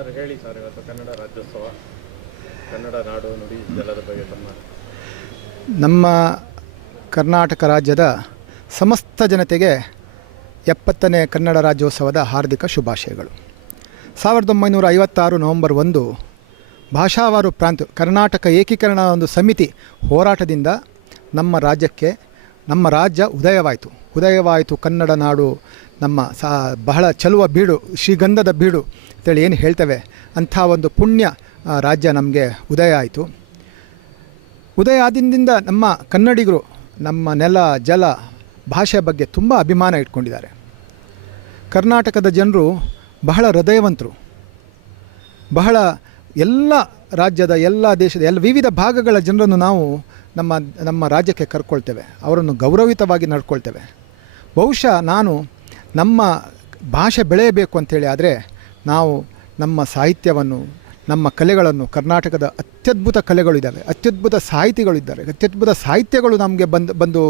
Sir, ಹೇಳಿ sir, ಇವತ್ತು ಕನ್ನಡ ರಾಜ್ಯೋತ್ಸವ, ಕನ್ನಡ ನಾಡು, ನುಡಿ ಜಲದ ಬಗ್ಗೆ ತಮ್ಮ ನಮ್ಮ ಕರ್ನಾಟಕ ರಾಜ್ಯದ ಸಮಸ್ತ ಜನತೆಗೆ ಎಪ್ಪತ್ತನೇ ಕನ್ನಡ ರಾಜ್ಯೋತ್ಸವದ ಹಾರ್ದಿಕ ಶುಭಾಶಯಗಳು. ಸಾವಿರದ ಒಂಬೈನೂರ ಐವತ್ತಾರು ನವೆಂಬರ್ ಒಂದು, ಭಾಷಾವಾರು ಪ್ರಾಂತ್ಯ ಕರ್ನಾಟಕ ಏಕೀಕರಣ ಒಂದು ಸಮಿತಿ ಹೋರಾಟದಿಂದ ನಮ್ಮ ರಾಜ್ಯಕ್ಕೆ, ನಮ್ಮ ರಾಜ್ಯ ಉದಯವಾಯಿತು. ಉದಯವಾಯಿತು ಕನ್ನಡ ನಾಡು, ನಮ್ಮ ಸಾ, ಬಹಳ ಚಲುವ ಬೀಡು, ಶ್ರೀಗಂಧದ ಬೀಡು ಅಂತೇಳಿ ಏನು ಹೇಳ್ತೇವೆ. ಅಂಥ ಒಂದು ಪುಣ್ಯ ರಾಜ್ಯ ನಮಗೆ ಉದಯ ಆಯಿತು. ಉದಯ ಆದಿಂದ ನಮ್ಮ ಕನ್ನಡಿಗರು ನಮ್ಮ ನೆಲ, ಜಲ, ಭಾಷೆ ಬಗ್ಗೆ ತುಂಬ ಅಭಿಮಾನ ಇಟ್ಕೊಂಡಿದ್ದಾರೆ. ಕರ್ನಾಟಕದ ಜನರು ಬಹಳ ಹೃದಯವಂತರು. ಬಹಳ ಎಲ್ಲ ರಾಜ್ಯದ, ಎಲ್ಲ ದೇಶದ, ಎಲ್ಲ ವಿವಿಧ ಭಾಗಗಳ ಜನರನ್ನು ನಾವು ನಮ್ಮ ನಮ್ಮ ರಾಜ್ಯಕ್ಕೆ ಕರ್ಕೊಳ್ತೇವೆ. ಅವರನ್ನು ಗೌರವಿತವಾಗಿ ನಡ್ಕೊಳ್ತೇವೆ. ಬಹುಶಃ ನಾನು ನಮ್ಮ ಭಾಷೆ ಬೆಳೆಯಬೇಕು ಅಂಥೇಳಿ ಆದರೆ ನಾವು ನಮ್ಮ ಸಾಹಿತ್ಯವನ್ನು ನಮ್ಮ ಕಲೆಗಳನ್ನು, ಕರ್ನಾಟಕದ ಅತ್ಯದ್ಭುತ ಕಲೆಗಳಿದ್ದಾವೆ ಅತ್ಯದ್ಭುತ ಸಾಹಿತಿಗಳಿದ್ದಾರೆ ಅತ್ಯದ್ಭುತ ಸಾಹಿತ್ಯಗಳು ನಮಗೆ ಬಂದು ಬಂದು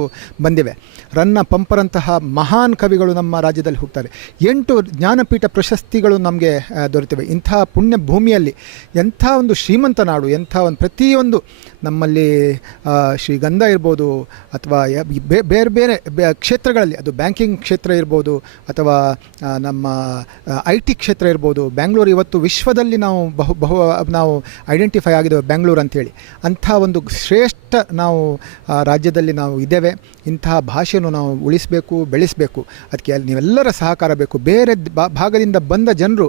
ಬಂದಿವೆ. ರನ್ನ ಪಂಪರಂತಹ ಮಹಾನ್ ಕವಿಗಳು ನಮ್ಮ ರಾಜ್ಯದಲ್ಲಿ ಹೋಗ್ತಾರೆ ಎಂಟು ಜ್ಞಾನಪೀಠ ಪ್ರಶಸ್ತಿಗಳು ನಮಗೆ ದೊರೆತಿವೆ. ಇಂಥ ಪುಣ್ಯ ಭೂಮಿಯಲ್ಲಿ ಎಂಥ ಒಂದು ಶ್ರೀಮಂತ ನಾಡು, ಎಂಥ ಒಂದು ಪ್ರತಿಯೊಂದು ನಮ್ಮಲ್ಲಿ ಶ್ರೀಗಂಧ ಇರ್ಬೋದು ಅಥವಾ ಬೇರೆ ಬೇರೆ ಕ್ಷೇತ್ರಗಳಲ್ಲಿ, ಅದು ಬ್ಯಾಂಕಿಂಗ್ ಕ್ಷೇತ್ರ ಇರ್ಬೋದು ಅಥವಾ ನಮ್ಮ ಐ ಟಿ ಕ್ಷೇತ್ರ ಇರ್ಬೋದು. ಬ್ಯಾಂಗ್ಳೂರು ಇವತ್ತು ವಿಶ್ವದಲ್ಲಿ ನಾವು ಬಹು ನಾವು ಐಡೆಂಟಿಫೈ ಆಗಿದ್ದೇವೆ ಬೆಂಗಳೂರು ಅಂಥೇಳಿ ಅಂಥ ಒಂದು ಶ್ರೇಷ್ಠ ನಾವು ರಾಜ್ಯದಲ್ಲಿ ನಾವು ಇದ್ದೇವೆ. ಇಂತಹ ಭಾಷೆಯನ್ನು ನಾವು ಉಳಿಸಬೇಕು, ಬೆಳೆಸಬೇಕು. ಅದಕ್ಕೆ ಅಲ್ಲಿ ನೀವೆಲ್ಲರ ಸಹಕಾರ ಬೇಕು. ಬೇರೆ ಭಾಗದಿಂದ ಬಂದ ಜನರು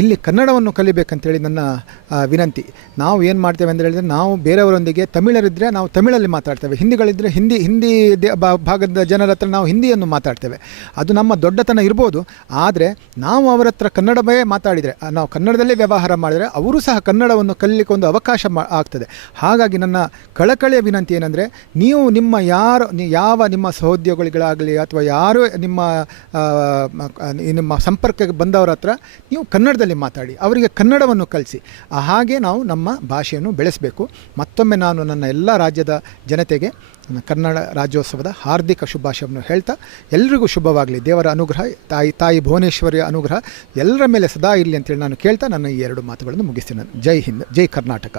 ಇಲ್ಲಿ ಕನ್ನಡವನ್ನು ಕಲಿಬೇಕಂತೇಳಿ ನನ್ನ ವಿನಂತಿ. ನಾವು ಏನು ಮಾಡ್ತೇವೆ ಅಂತ ಹೇಳಿದರೆ, ನಾವು ಬೇರೆಯವರೊಂದಿಗೆ ತಮಿಳರಿದ್ದರೆ ನಾವು ತಮಿಳಲ್ಲಿ ಮಾತಾಡ್ತೇವೆ. ಹಿಂದಿಗಳಿದ್ದರೆ ಹಿಂದಿ ಹಿಂದಿ ಭಾಗದ ಜನರ ಹತ್ರ ನಾವು ಹಿಂದಿಯನ್ನು ಮಾತಾಡ್ತೇವೆ. ಅದು ನಮ್ಮ ದೊಡ್ಡತನ ಇರ್ಬೋದು. ಆದರೆ ನಾವು ಅವರ ಹತ್ರ ಕನ್ನಡವೇ ಮಾತಾಡಿದರೆ ನಾವು ಕನ್ನಡದಲ್ಲೇ ವ್ಯವಹಾರ ಮಾಡಿದರೆ ಅವರು ಸಹ ಕನ್ನಡವನ್ನು ಕಲಿಯಲಿಕ್ಕೆ ಒಂದು ಅವಕಾಶ ಮಾ ಆಗ್ತದೆ. ಹಾಗಾಗಿ ನನ್ನ ಕಳಕಳಿಯ ವಿನಂತಿ ಏನಂದರೆ, ನೀವು ನಿಮ್ಮ ಯಾರು ಯಾವ ನಿಮ್ಮ ಸಹೋದ್ಯೋಗಿಗಳಾಗಲಿ ಅಥವಾ ಯಾರು ನಿಮ್ಮ ನಿಮ್ಮ ಸಂಪರ್ಕಕ್ಕೆ ಬಂದವರ ಹತ್ರ ನೀವು ಕನ್ನಡದಲ್ಲಿ ಮಾತಾಡಿ, ಅವರಿಗೆ ಕನ್ನಡವನ್ನು ಕಲಿಸಿ. ಹಾಗೆ ನಾವು ನಮ್ಮ ಭಾಷೆಯನ್ನು ಬೆಳೆಸಬೇಕು. ಮತ್ತೊಮ್ಮೆ ನಾನು ನನ್ನ ಎಲ್ಲ ರಾಜ್ಯದ ಜನತೆಗೆ ಕನ್ನಡ ರಾಜ್ಯೋತ್ಸವದ ಹಾರ್ದಿಕ ಶುಭಾಶಯವನ್ನು ಹೇಳ್ತಾ, ಎಲ್ರಿಗೂ ಶುಭವಾಗಲಿ. ದೇವರ ಅನುಗ್ರಹ, ತಾಯಿ ತಾಯಿ ಭುವನೇಶ್ವರಿಯ ಅನುಗ್ರಹ ಎಲ್ಲರ ಮೇಲೆ ಸದಾ ಇರಲಿ ಅಂತೇಳಿ ನಾನು ಕೇಳ್ತಾ ನನ್ನ ಈ ಎರಡು ಮಾತುಗಳನ್ನು ಮುಗಿಸ್ತೇನೆ. ಜೈ ಹಿಂದ್ ಜೈ ಕರ್ನಾಟಕ.